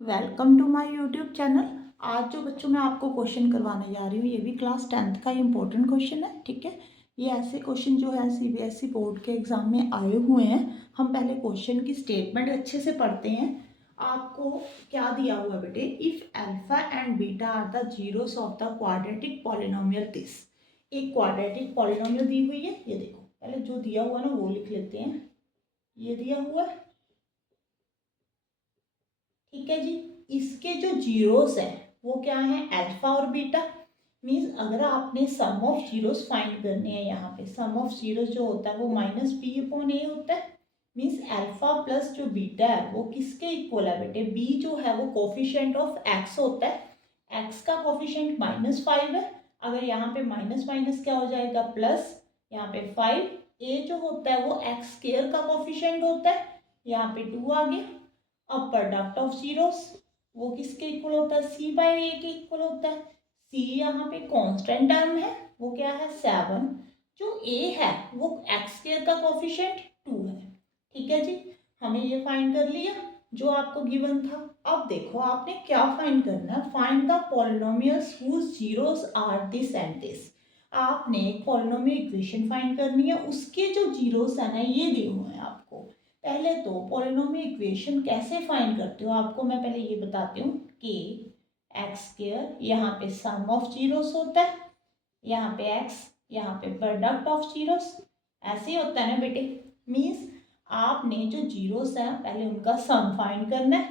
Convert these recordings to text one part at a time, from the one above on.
Welcome to my YouTube channel. आज जो बच्चों मैं आपको क्वेश्चन करवाने जा रही हूँ ये भी क्लास 10th का इम्पोर्टेंट क्वेश्चन है। ठीक है, ये ऐसे क्वेश्चन जो है सीबीएसई बोर्ड के एग्जाम में आए हुए हैं। हम पहले क्वेश्चन की स्टेटमेंट अच्छे से पढ़ते हैं। आपको क्या दिया हुआ है बेटे, if alpha and beta are the zeros of the quadratic polynomial this. एक क्वाड्रेटिक पॉलिनोमियल दी हुई है, ये देखो पहले जो दिया हुआ ना वो लिख लेते हैं। ये दिया हुआ है, ठीक है जी। इसके जो जीरोस हैं वो क्या है, अल्फा और बीटा। मीन्स अगर आपने सम ऑफ जीरोस फाइंड करने हैं, यहाँ पे सम ऑफ जीरोस जो होता है वो माइनस बी अपॉन ए होता है। मीन्स अल्फा प्लस जो बीटा है वो किसके इक्वल है बेटे, बी जो है वो कोफिशिएंट ऑफ एक्स होता है। एक्स का कोफिशिएंट -5 है। अगर यहाँ पे माइनस माइनस क्या हो जाएगा, प्लस। यहाँ पे 5। ए जो होता है वो एक्स स्क्वायर का कोफिशिएंट होता है, यहाँ पे 2 आ गया। अब प्रोडक्ट ऑफ जीरोस वो किसके इक्वल होता है, सी बाई ए के इक्वल होता है। सी यहाँ पे कांस्टेंट टर्म है, वो क्या है 7। जो ए है वो एक्स स्क्वायर का कोफिशिएंट 2 है। ठीक है जी, हमें ये फाइंड कर लिया जो आपको गिवन था। अब देखो आपने क्या फाइंड करना है, find the polynomials whose zeros are this and this. आपने एक पॉलिनोमियल इक्वेशन फाइंड करनी है, उसके जो जीरोस है ना ये दिए हुए हैं आपको। पहले तो पॉलिनोमियल इक्वेशन कैसे फाइंड करते हो आपको मैं पहले ये बताती हूँ कि एक्स स्क्वायर यहाँ पे सम ऑफ जीरोस होता है, यहाँ पे एक्स, यहाँ पे प्रोडक्ट ऑफ जीरोस। ऐसे ही होता है ना बेटे। मीन्स आपने जो जीरोस हैं पहले उनका सम फाइंड करना है,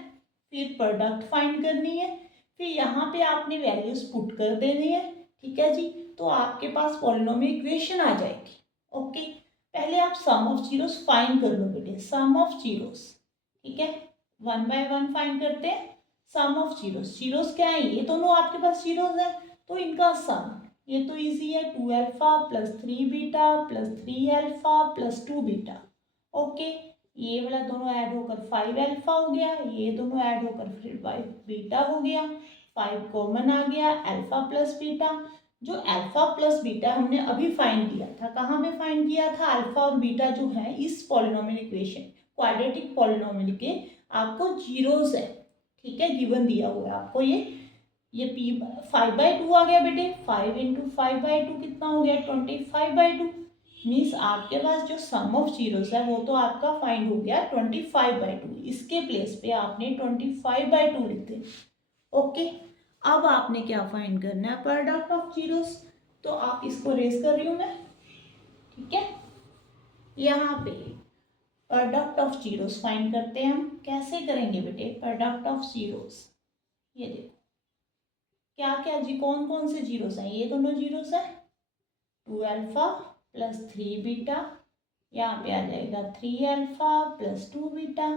फिर प्रोडक्ट फाइंड करनी है, फिर यहाँ पे आपने वैल्यूज पुट कर देनी है। ठीक है जी, तो आपके पास पॉलिनोमियल इक्वेशन आ जाएगी। ओके, पहले आप सम ऑफ जीरोस फाइंड कर लो बेटे, सम ऑफ जीरोस। ठीक है, वन बाय वन फाइंड करते हैं सम ऑफ जीरोस। जीरोस क्या है, ये दोनों आपके पास जीरोस है तो इनका सम, ये तो इजी है, 2 alpha plus 3 beta plus 3 alpha plus 2 beta. Okay, ये वाला दोनों ऐड होकर 5 अल्फा हो गया, ये दोनों ऐड होकर फिर 5 बीटा हो गया। 5 कॉमन आ गया, अल्फा प्लस बीटा। जो अल्फा प्लस बीटा हमने अभी फाइंड किया था, कहाँ पे फाइंड किया था, अल्फा और बीटा जो है इस पॉलिनोमियल इक्वेशन क्वाड्रेटिक पॉलिनोमियल के आपको जीरोस है। ठीक है, गिवन दिया हुआ है आपको ये पी 5/2 आ गया बेटे। 5 इंटू 5/2 कितना हो गया, 25/2। मीन्स आपके पास जो सम ऑफ जीरोस है वो तो आपका फाइंड हो गया 25/2। इसके प्लेस पे आपने 25/2 लिख दे। ओके, अब आपने क्या फाइंड करना है, प्रोडक्ट ऑफ जीरोस। तो आप इसको रेस कर रही हूँ मैं। ठीक है, यहाँ पे प्रोडक्ट ऑफ जीरोस फाइंड करते हैं हम। कैसे करेंगे बेटे प्रोडक्ट ऑफ जीरोस, ये देखो क्या क्या जी, कौन कौन से जीरोस हैं, ये दोनों जीरोस है, 2 अल्फा प्लस 3 बीटा। यहाँ पे आ जाएगा 3 अल्फा प्लस 2 बीटा।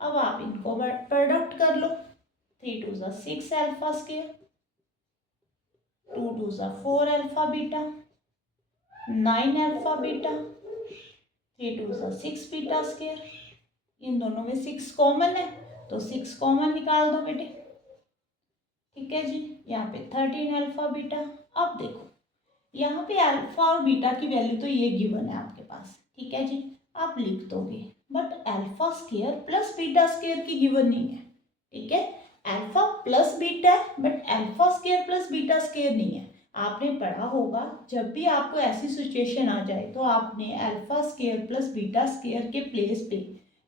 अब आप इनको प्रोडक्ट कर लो, 3 2 ज़ा 6 अल्फा स्क्वायर, 2 2 ज़ा 4 अल्फा बीटा, 9 अल्फा बीटा, 3 2 ज़ा 6 बीटा स्क्वायर। इन दोनों में 6 कॉमन है तो 6 कॉमन निकाल दो बेटे। ठीक है जी, यहाँ पे 13 अल्फा बीटा। अब देखो यहाँ पे अल्फा और बीटा की वैल्यू तो ये गिवन है आपके पास। ठीक है जी, आप लिख दोगे, but alpha square plus beta square की गिवन नहीं है। ठीक है, अल्फा प्लस बीटा है but alpha square plus beta square नहीं है। आपने पढ़ा होगा जब भी आपको ऐसी सिचुएशन आ जाए तो आपने alpha square plus beta square के प्लेस पे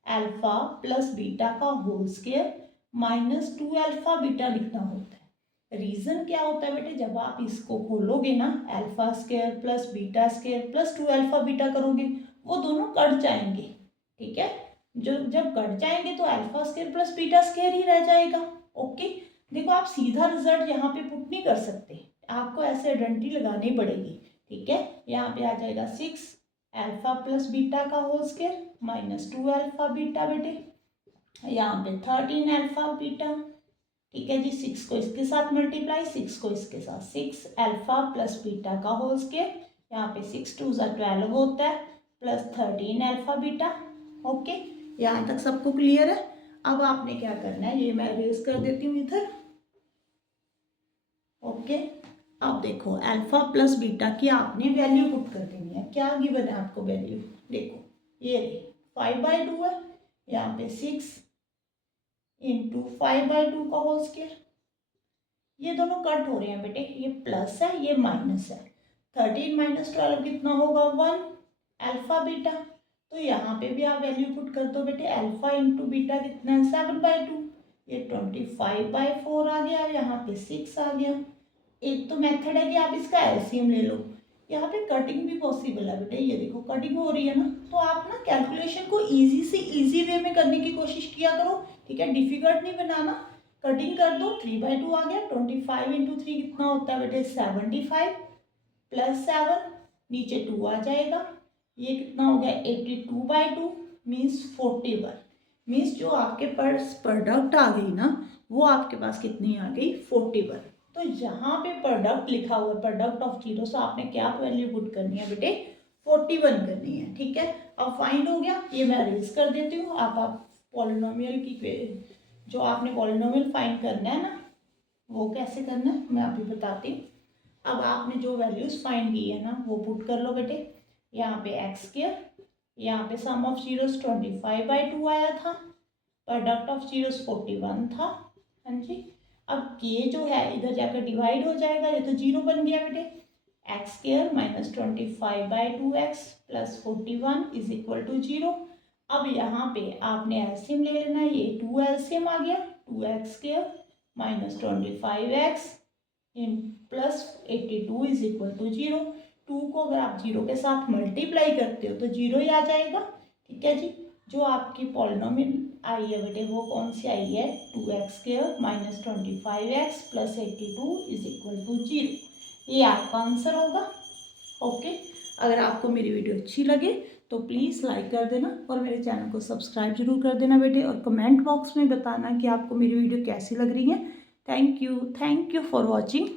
अल्फा प्लस बीटा का होल स्क्वायर -2 अल्फा बीटा लिखना होता है। रीज़न क्या होता है बेटे, जब आप इसको खोलोगे ना, alpha square plus beta square plus 2 alpha beta करोगे वो दोनों कट जाएंगे। ठीक है, जो जब कट जाएंगे तो alpha square plus beta square ही रह जाएगा। ओके, देखो आप सीधा रिजल्ट यहाँ पे पुट नहीं कर सकते, आपको ऐसे आइडेंटिटी लगानी पड़ेगी। ठीक है, यहाँ पे आ जाएगा 6 अल्फा प्लस बीटा का होल स्क्वायर -2 अल्फा बीटा बेटे, यहाँ पे 13 अल्फा बीटा। ठीक है जी, 6 को इसके साथ मल्टीप्लाई, 6 को इसके साथ, 6 अल्फा प्लस बीटा का होल स्क्वायर, यहाँ पे 6 2 ज़ा 12 होता है प्लस 13 अल्फा बीटा। ओके, यहाँ तक सबको क्लियर है। अब आपने क्या करना है, ये मैं रेस कर देती हूँ इधर। ओके, अब देखो अल्फा प्लस बीटा की आपने वैल्यू पुट कर देनी है। क्या गिवन है आपको वैल्यू, देखो ये 5/2 है, यहाँ पे 6, इंटू 5/2 का होल स्क्वायर। ये दोनों कट हो रहे हैं बेटे, ये प्लस है ये माइनस है। 13 माइनस 12 कितना होगा 1 अल्फा बीटा। तो यहाँ पे भी आप वैल्यू पुट कर दो बेटे, अल्फा इंटू बीटा कितना है 7/2, ये 25/4 आ गया, यहाँ पे 6 आ गया। एक तो मेथड है कि आप इसका एलसीएम ले लो, यहाँ पे कटिंग भी पॉसिबल है बेटे, ये देखो कटिंग हो रही है ना। तो आप ना कैलकुलेशन को इजी से इजी वे में करने की कोशिश किया करो, ठीक है, डिफिकल्ट नहीं बनाना। कटिंग कर दो, 3/2 आ गया, 25 इंटू 3 कितना होता है बेटे 75 प्लस 7 नीचे 2 आ जाएगा, ये कितना हो गया 82/2 मीन्स 41। मीन्स जो आपके पास प्रोडक्ट आ गई ना वो आपके पास कितनी आ गई 41। तो यहाँ पे प्रोडक्ट लिखा हुआ है, प्रोडक्ट ऑफ जीरोस, आपने क्या वैल्यू पुट करनी है बेटे 41 करनी है, ठीक है। अब फाइंड हो गया, ये मैं अरेज कर देती हूँ। आप पॉलिनोमियल की जो आपने पॉलिनोमियल फाइंड करना है ना वो कैसे करना है मैं अभी बताती हूँ। अब आपने जो वैल्यूज फाइंड की है ना वो पुट कर लो बेटे। यहाँ पे एक्स स्क्वायर, यहाँ पे सम ऑफ जीरोस 25/2 आया था, प्रोडक्ट ऑफ जीरोस 41 था, हाँ जी। अब ये जो है इधर जाकर डिवाइड हो जाएगा, ये तो जीरो बन गया बेटे। X square minus 25/2x plus 41 is equal to 0। अब यहाँ पे आपने एलसीएम ले लेना है, ये 2 एलसीएम आ गया, 2x स्क्वायर माइनस 25x इन प्लस 82 इज इक्वल टू 0। 2 को अगर आप 0 के साथ मल्टीप्लाई करते हो तो 0 ही आ जाएगा, ठीक है जी। जो आपकी पॉलिनोमियल आई है बेटे वो कौन सी आई है 2x square minus 25x plus 82 is equal to 0, ये आपका आंसर होगा। ओके, अगर आपको मेरी वीडियो अच्छी लगे तो प्लीज़ लाइक कर देना और मेरे चैनल को सब्सक्राइब जरूर कर देना बेटे, और कमेंट बॉक्स में बताना कि आपको मेरी वीडियो कैसी लग रही है। Thank you for watching.